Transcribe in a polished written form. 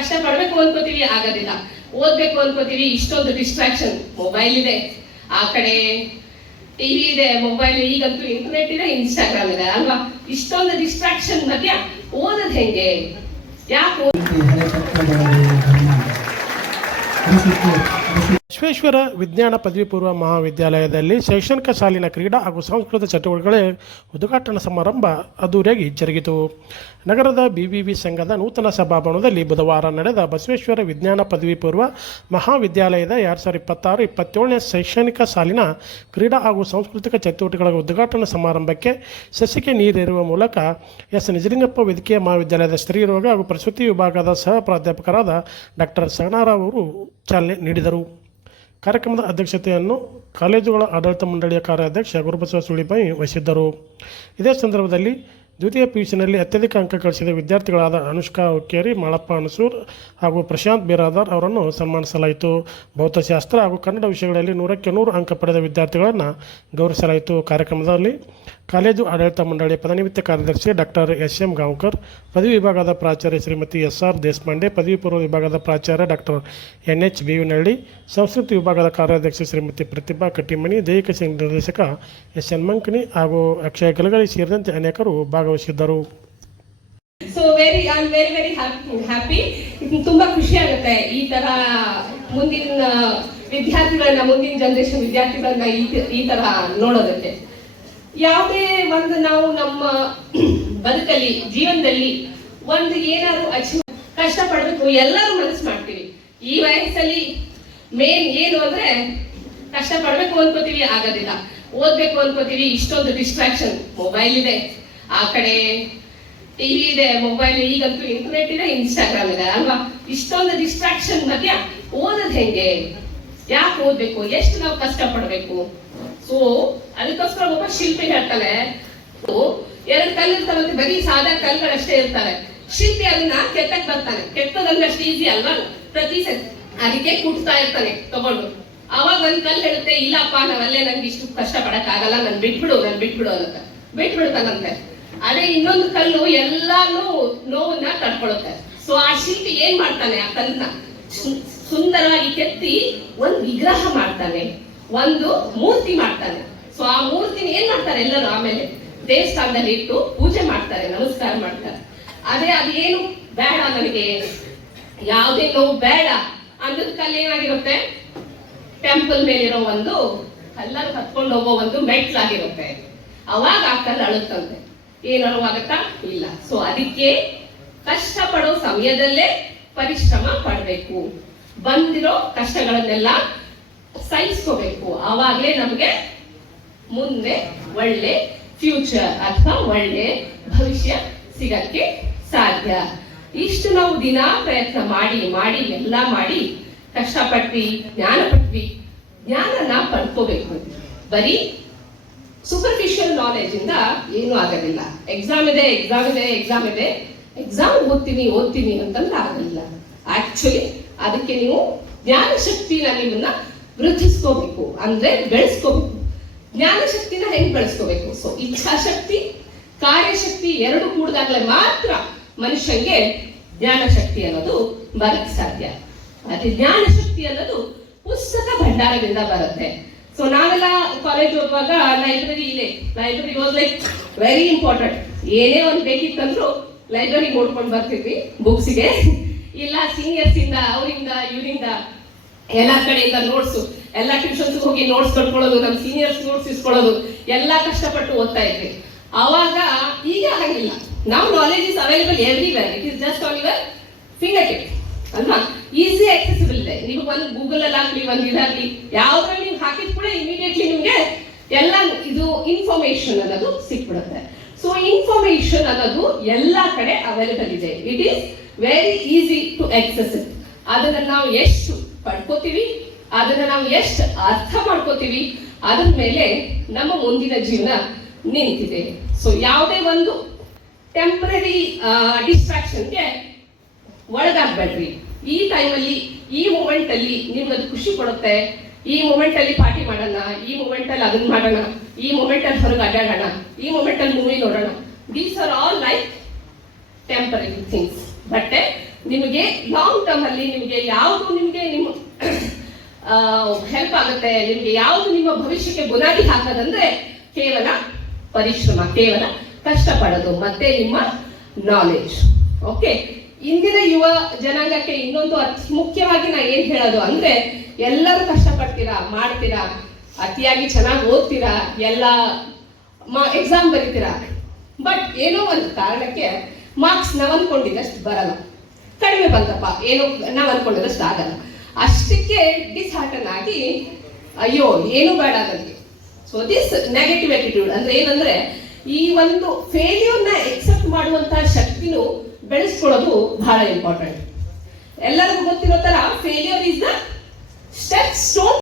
ಕಷ್ಟ ಪಡ್ಬೇಕು ಅನ್ಕೋತೀವಿ, ಆಗೋದಿಲ್ಲ. ಓದ್ಬೇಕು ಅನ್ಕೋತೀವಿ, ಇಷ್ಟೊಂದು ಡಿಸ್ಟ್ರಾಕ್ಷನ್. ಮೊಬೈಲ್ ಇದೆ, ಆ ಕಡೆ ಟಿವಿ ಇದೆ, ಮೊಬೈಲ್, ಈಗಂತೂ ಇಂಟರ್ನೆಟ್ ಇದೆ, ಇನ್ಸ್ಟಾಗ್ರಾಮ್ ಇದೆ ಅಲ್ವಾ. ಇಷ್ಟೊಂದು ಡಿಸ್ಟ್ರಾಕ್ಷನ್ ಮಧ್ಯ ಓದೋದು ಹೆಂಗೆ? ಯಾಕೆ ವಿಶ್ವೇಶ್ವರ ವಿಜ್ಞಾನ ಪದವಿ ಪೂರ್ವ ಮಹಾವಿದ್ಯಾಲಯದಲ್ಲಿ ಶೈಕ್ಷಣಿಕ ಸಾಲಿನ ಕ್ರೀಡಾ ಹಾಗೂ ಸಾಂಸ್ಕೃತಿಕ ಚಟುವಟಿಕೆಗಳ ಉದ್ಘಾಟನಾ ಸಮಾರಂಭ ಅದ್ದೂರಿಯಾಗಿ ಜರುಗಿತು. ನಗರದ ಬಿವಿವಿ ಸಂಘದ ನೂತನ ಸಭಾಭವನದಲ್ಲಿ ಬುಧವಾರ ನಡೆದ ಬಸವೇಶ್ವರ ವಿಜ್ಞಾನ ಪದವಿ ಪೂರ್ವ ಮಹಾವಿದ್ಯಾಲಯದ 2026-27ನೇ ಶೈಕ್ಷಣಿಕ ಸಾಲಿನ ಕ್ರೀಡಾ ಹಾಗೂ ಸಾಂಸ್ಕೃತಿಕ ಚಟುವಟಿಕೆಗಳ ಉದ್ಘಾಟನಾ ಸಮಾರಂಭಕ್ಕೆ ಸಸಿಗೆ ನೀರೇರುವ ಮೂಲಕ ಎಸ್ ನಿಜಲಿಂಗಪ್ಪ ವೈದ್ಯಕೀಯ ಮಹಾವಿದ್ಯಾಲಯದ ಸ್ತ್ರೀರೋಗ ಹಾಗೂ ಪ್ರಸೂತಿ ವಿಭಾಗದ ಸಹ ಪ್ರಾಧ್ಯಾಪಕರಾದ ಡಾಕ್ಟರ್ ಸಗನಾರಾವ್ ಅವರು ಚಾಲನೆ ನೀಡಿದರು. ಕಾರ್ಯಕ್ರಮದ ಅಧ್ಯಕ್ಷತೆಯನ್ನು ಕಾಲೇಜುಗಳ ಆಡಳಿತ ಮಂಡಳಿಯ ಕಾರ್ಯಾಧ್ಯಕ್ಷ ಗುರುಬಸವ ಸುಳಿಬಾಯಿ ವಹಿಸಿದ್ದರು. ಇದೇ ಸಂದರ್ಭದಲ್ಲಿ ದ್ವಿತೀಯ PUCನಲ್ಲಿ ಅತ್ಯಧಿಕ ಅಂಕ ಗಳಿಸಿದ ವಿದ್ಯಾರ್ಥಿಗಳಾದ ಅನುಷ್ಕಾ ಹುಕ್ಕೇರಿ, ಮಾಳಪ್ಪ ಅನಸೂರ್ ಹಾಗೂ ಪ್ರಶಾಂತ್ ಬಿರಾದಾರ್ ಅವರನ್ನು ಸನ್ಮಾನಿಸಲಾಯಿತು. ಭೌತಶಾಸ್ತ್ರ ಹಾಗೂ ಕನ್ನಡ ವಿಷಯಗಳಲ್ಲಿ 100ಕ್ಕೆ 100 ಅಂಕ ಪಡೆದ ವಿದ್ಯಾರ್ಥಿಗಳನ್ನು ಗೌರವಿಸಲಾಯಿತು. ಕಾರ್ಯಕ್ರಮದಲ್ಲಿ ಕಾಲೇಜು ಆಡಳಿತ ಮಂಡಳಿಯ ಪದನಿಮಿತ್ತ ಕಾರ್ಯದರ್ಶಿ ಡಾಕ್ಟರ್ SM ಗಾಂವ್ಕರ್, ಪದವಿ ವಿಭಾಗದ ಪ್ರಾಚಾರ್ಯ ಶ್ರೀಮತಿ SR ದೇಶಪಾಂಡೆ, ಪದವಿ ಪೂರ್ವ ವಿಭಾಗದ ಪ್ರಾಚಾರ್ಯ ಡಾಕ್ಟರ್ NH ಬೇವಿನಹಳ್ಳಿ, ಸಂಸ್ಕೃತಿ ವಿಭಾಗದ ಕಾರ್ಯಾಧ್ಯಕ್ಷೆ ಶ್ರೀಮತಿ ಪ್ರತಿಭಾ ಕಟ್ಟಿಮನಿ, ದೈಹಿಕ ನಿರ್ದೇಶಕ SN ಮಂಕಣಿ ಹಾಗೂ ಅಕ್ಷಯ ಗಲಗಲಿ ಸೇರಿದಂತೆ ಅನೇಕರು ಭಾಗವಹಿಸಿದ್ದರು. I am very happy. ತುಂಬಾ ಖುಷಿ ಆಗುತ್ತೆ ಈ ತರ ಮುಂದಿನ ವಿದ್ಯಾರ್ಥಿಗಳನ್ನ, ಮುಂದಿನ ಜನರೇಷನ್ ವಿದ್ಯಾರ್ಥಿಗಳನ್ನ ಈ ತರ ನೋಡೋದಕ್ಕೆ. ಯಾವುದೇ ಒಂದು ನಾವು ನಮ್ಮ ಬದುಕಲ್ಲಿ, ಜೀವನದಲ್ಲಿ ಒಂದು ಏನಾದ್ರು ಅಚೀವ್ ಕಷ್ಟ ಪಡ್ಬೇಕು, ಎಲ್ಲರೂ ಮನಸ್ಸು ಮಾಡ್ತೀವಿ. ಈ ವಯಸ್ಸಲ್ಲಿ ಮೇನ್ ಏನು ಅಂದ್ರೆ ಕಷ್ಟ ಪಡ್ಬೇಕು ಅನ್ಕೋತೀವಿ, ಆಗೋದಿಲ್ಲ. ಓದ್ಬೇಕು ಅನ್ಕೋತೀವಿ, ಇಷ್ಟೊಂದು ಡಿಸ್ಟ್ರಾಕ್ಷನ್. ಮೊಬೈಲ್ ಇದೆ, ಆ ಕಡೆ ಟಿವಿ ಇದೆ, ಮೊಬೈಲ್, ಈಗಂತೂ ಇಂಟರ್ನೆಟ್ ಇದೆ, ಇನ್ಸ್ಟಾಗ್ರಾಮ್ ಇದೆ ಅಲ್ವಾ. ಇಷ್ಟೊಂದು ಡಿಸ್ಟ್ರಾಕ್ಷನ್ ಮಧ್ಯ ಓದೋದು ಹೆಂಗೆ? ಯಾಕೆ ಓದ್ಬೇಕು? ಎಷ್ಟು ನಾವು ಕಷ್ಟ ಪಡ್ಬೇಕು? ಸೊ ಅದಕ್ಕೋಸ್ಕರ ಒಬ್ಬ ಶಿಲ್ಪಿ ಹೇಳ್ತಾನೆ, 2 ಕಲ್ಲು ಇರ್ತಾವಂತೆ, ಬರೀ ಸಾದಾ ಕಲ್ಲುಗಳಷ್ಟೇ ಇರ್ತಾರೆ. ಶಿಲ್ಪಿ ಅದನ್ನ ಕೆತ್ತಕ್ ಬರ್ತಾನೆ. ಕೆತ್ತೋದಂದ್ರೆ ಅಷ್ಟು ಈಸಿ ಅಲ್ವಾ? ಪ್ರತಿ ಸತಿ ಅದಕ್ಕೆ ಕುಟ್ತಾ ಇರ್ತಾನೆ ತಗೊಂಡು. ಅವಾಗ ಒಂದ್ ಕಲ್ಲು ಹೇಳುತ್ತೆ, ಇಲ್ಲಪ್ಪ ನಾವಲ್ಲೇ, ನನ್ಗೆ ಇಷ್ಟು ಕಷ್ಟ ಪಡಕ್ ಆಗಲ್ಲ, ನನ್ ಬಿಟ್ಬಿಡು ಅಂತ ಬಿಟ್ಬಿಡ್ತಾನಂತೆ. ಅದೇ ಇನ್ನೊಂದು ಕಲ್ಲು ಎಲ್ಲಾನು ನೋವನ್ನ ತಡ್ಕೊಳುತ್ತೆ. ಸೊ ಆ ಶಿಲ್ಪಿ ಏನ್ ಮಾಡ್ತಾನೆ, ಆ ಕಲ್ಲನ್ನ ಸುಂದರವಾಗಿ ಕೆತ್ತಿ ಒಂದು ವಿಗ್ರಹ ಮಾಡ್ತಾನೆ, ಒಂದು ಮೂರ್ತಿ ಮಾಡ್ತಾನೆ. ಸೊ ಆ ಮೂರ್ತಿನ ಏನ್ ಮಾಡ್ತಾರೆ ಎಲ್ಲರೂ ಆಮೇಲೆ ದೇವಸ್ಥಾನದಲ್ಲಿ ಇಟ್ಟು ಪೂಜೆ ಮಾಡ್ತಾರೆ, ನಮಸ್ಕಾರ ಮಾಡ್ತಾರೆ. ಅದೇನು ಬೇಡ, ನನಗೆ ಯಾವುದೇ ನೋವು ಬೇಡ ಅನ್ನೋದ್ ಕಲ್ಲು ಏನಾಗಿರುತ್ತೆ, ಟೆಂಪಲ್ ಮೇಲಿರೋ ಒಂದು ಕಲ್ಲನ್ನು ಹತ್ಕೊಂಡು ಹೋಗೋ ಒಂದು ಮೆಟ್ಲಾಗಿರುತ್ತೆ. ಅವಾಗ ಆ ಕಲ್ಲು ಅಳುತ್ತಂತೆ. ಏನಾರು ಆಗತ್ತಾ? ಇಲ್ಲ. ಸೊ ಅದಕ್ಕೆ ಕಷ್ಟಪಡೋ ಸಮಯದಲ್ಲೇ ಪರಿಶ್ರಮ ಪಡ್ಬೇಕು, ಬಂದಿರೋ ಕಷ್ಟಗಳನ್ನೆಲ್ಲ ಸಹಿಸ್ಕೋಬೇಕು. ಆವಾಗ್ಲೇ ನಮ್ಗೆ ಮುಂದೆ ಒಳ್ಳೆ ಫ್ಯೂಚರ್ ಅಥವಾ ಒಳ್ಳೆ ಭವಿಷ್ಯ ಸಿಗಕ್ಕೆ ಸಾಧ್ಯ. ಇಷ್ಟು ನಾವು ದಿನಾ ಪ್ರಯತ್ನ ಮಾಡಿ ಎಲ್ಲ ಮಾಡಿ ಕಷ್ಟಪಟ್ವಿ, ಜ್ಞಾನನ ಪಡ್ಕೋಬೇಕು. ಬರೀ ಸೂಪರ್ಫಿಷಿಯಲ್ ನಾಲೆಜ್ ಇಂದ ಏನೂ ಆಗೋದಿಲ್ಲ. ಎಕ್ಸಾಮ್ ಇದೆ, ಎಕ್ಸಾಮ್ ಓದ್ತೀನಿ ಅಂತಂದ್ರೆ ಆಗಲ್ಲ. ಆಕ್ಚುಲಿ ಅದಕ್ಕೆ ನೀವು ಜ್ಞಾನ ಶಕ್ತಿನ ನಿಮ್ಮನ್ನ ವೃದ್ಧಿಸ್ಕೋಬೇಕು, ಅಂದ್ರೆ ಬೆಳೆಸ್ಕೋಬೇಕು. ಜ್ಞಾನ ಶಕ್ತಿನ ಹೆಂಗ್ ಬೆಳೆಸ್ಕೋಬೇಕು? ಸೊ ಇಚ್ಛಾಶಕ್ತಿ, ಕಾರ್ಯಶಕ್ತಿ ಎರಡು ಕೂಡಿದಾಗಲೇ ಮಾತ್ರ ಮನುಷ್ಯಂಗೆ ಜ್ಞಾನ ಶಕ್ತಿ ಅನ್ನೋದು ಬರಕ್ ಸಾಧ್ಯ. ಅದೇ ಜ್ಞಾನ ಶಕ್ತಿ ಅನ್ನೋದು ಪುಸ್ತಕ ಭಂಡಾರದಿಂದ ಬರುತ್ತೆ. ಸೊ ನಾವೆಲ್ಲ ಕಾಲೇಜ್ ಹೋಗುವಾಗ library was like very important. ಏನೇ ಒಂದು ಬೇಕಿತ್ತಂದ್ರು ಲೈಬ್ರರಿ ನೋಡ್ಕೊಂಡು ಬರ್ತಿದ್ವಿ ಬುಕ್ಸ್ಗೆ. ಇಲ್ಲ ಸೀನಿಯರ್ಸ್ ಇಂದ, ಅವರಿಂದ ಇವರಿಂದ ಎಲ್ಲಾ ಕಡೆಯಿಂದ ನೋಟ್ಸು, ಎಲ್ಲಾ ಟ್ಯೂಷನ್ಸ್ ಹೋಗಿ ನೋಟ್ಸ್ ಕಟ್ಕೊಳ್ಳೋದು, ನಮ್ಮ ಸೀನಿಯರ್ಸ್ ನೋಟ್ಸ್ ಇಸ್ಕೊಳ್ಳೋದು, ಎಲ್ಲಾ ಕಷ್ಟಪಟ್ಟು ಓದ್ತಾ ಇದ್ವಿ. ಅವಾಗ ಈಗ ಹಾಗಿಲ್ಲ. ನಾವು knowledge is available everywhere. It is just on your finger tip ಅಲ್ವಾ? ಈಸಿ ಆಕ್ಸೆಸಿಬಲ್ ಇದೆ. ನೀವು ಒಂದು ಗೂಗಲ್ ಅಲ್ಲಿ ಹಾಕ್ಲಿ, ಒಂದು ಇದಾಗ್ಲಿ, ಯಾವ್ದ್ರಲ್ಲಿ ನೀವು ಹಾಕಿದ ಕೂಡ ಇಮಿಡಿಯೇಟ್ಲಿ ನಿಮ್ಗೆ ಎಲ್ಲ ಇದು ಇನ್ಫಾರ್ಮೇಶನ್ ಅನ್ನೋದು ಸಿಕ್ಬಿಡುತ್ತೆ. ಸೊ ಇನ್ಫಾರ್ಮೇಶನ್ ಅನ್ನೋದು ಎಲ್ಲಾ ಕಡೆ ಅವೈಲೇಬಲ್ ಇದೆ. It is very easy to access it. ಅದನ್ನ ನಾವು ಎಷ್ಟು ಪಡ್ಕೋತೀವಿ, ಅದನ್ನ ನಾವು ಎಷ್ಟು ಅರ್ಥ ಮಾಡ್ಕೋತೀವಿ, ಅದ್ರ ಮೇಲೆ ನಮ್ಮ ಮುಂದಿನ ಜೀವನ ನಿಂತಿದೆ. ಸೊ ಯಾವುದೇ ಒಂದು ಟೆಂಪರರಿ ಡಿಸ್ಟ್ರಾಕ್ಷನ್ಗೆ ಒಳಗಾಗ್ಬೇಡ್ರಿ. ಈ ಟೈಮಲ್ಲಿ, ಈ ಮೂಮೆಂಟ್ ಅಲ್ಲಿ ನಿಮ್ಗೆ ಅದು ಖುಷಿ ಕೊಡುತ್ತೆ. ಈ ಮೂಮೆಂಟ್ ಅಲ್ಲಿ ಪಾರ್ಟಿ ಮಾಡೋಣ, ಈ ಮೂಮೆಂಟ್ ಅಲ್ಲಿ ಅದನ್ನ ಮಾಡೋಣ, ಈ ಮೂಮೆಂಟ್ ಅಲ್ಲಿ ಹೊರಗೆ ಅಡ್ಡಾಡೋಣ, ಈ ಮೂಮೆಂಟ್ ಅಲ್ಲಿ ಮೂವಿ ನೋಡೋಣ. These are all like temporary things. But ನಿಮಗೆ ಲಾಂಗ್ ಟರ್ಮ್ ಅಲ್ಲಿ ನಿಮಗೆ ಯಾವುದು ನಿಮಗೆ ನಿಮ್ಮ ಹೆಲ್ಪ್ ಆಗುತ್ತೆ, ನಿಮಗೆ ಯಾವುದು ನಿಮ್ಮ ಭವಿಷ್ಯಕ್ಕೆ ಬುನಾದಿ ಹಾಕೋದಂದ್ರೆ ಕೇವಲ ಪರಿಶ್ರಮ, ಕೇವಲ ಕಷ್ಟಪಡೋದು ಮತ್ತೆ ನಿಮ್ಮ ನಾಲೆಜ್. ಓಕೆ, ಇಂದಿನ ಯುವ ಜನಾಂಗಕ್ಕೆ ಇನ್ನೊಂದು ಅತಿ ಮುಖ್ಯವಾಗಿ ನಾ ಏನ್ ಹೇಳೋದು ಅಂದ್ರೆ, ಎಲ್ಲರೂ ಕಷ್ಟಪಡ್ತೀರಾ, ಮಾಡ್ತೀರಾ, ಅತಿಯಾಗಿ ಚೆನ್ನಾಗಿ ಓದ್ತೀರಾ, ಎಲ್ಲ ಎಕ್ಸಾಮ್ ಬರೀತೀರಾ, ಬಟ್ ಏನೋ ಒಂದು ಕಾರಣಕ್ಕೆ ಮಾರ್ಕ್ಸ್ ನಾವು ಅನ್ಕೊಂಡಿದ್ದಷ್ಟು ಬರಲ್ಲ, ಕಡಿಮೆ ಬಂತಪ್ಪ, ಏನೋ ನಾವು ಅನ್ಕೊಂಡಿದ್ದಷ್ಟು ಆಗಲ್ಲ. ಅಷ್ಟಕ್ಕೆ ಡಿಸ್ಹಾರ್ಟನ್ ಆಗಿ ಅಯ್ಯೋ ಏನು ಬೇಡ ನನಗೆ. ಸೊ ದಿಸ್ ನೆಗೆಟಿವ್ ಆಟಿಟ್ಯೂಡ್ ಅಂದ್ರೆ ಏನಂದ್ರೆ, ಈ ಒಂದು ಫೇಲ್ಯೂರ್ನ ಎಕ್ಸೆಪ್ಟ್ ಮಾಡುವಂತಹ ಶಕ್ತಿನೂ ಬೆಳೆಸ್ಕೊಳ್ಳೋದು ಬಹಳ ಇಂಪಾರ್ಟೆಂಟ್. ಎಲ್ಲರಿಗೂ ಗೊತ್ತಿರೋ ತರ failure is the step stone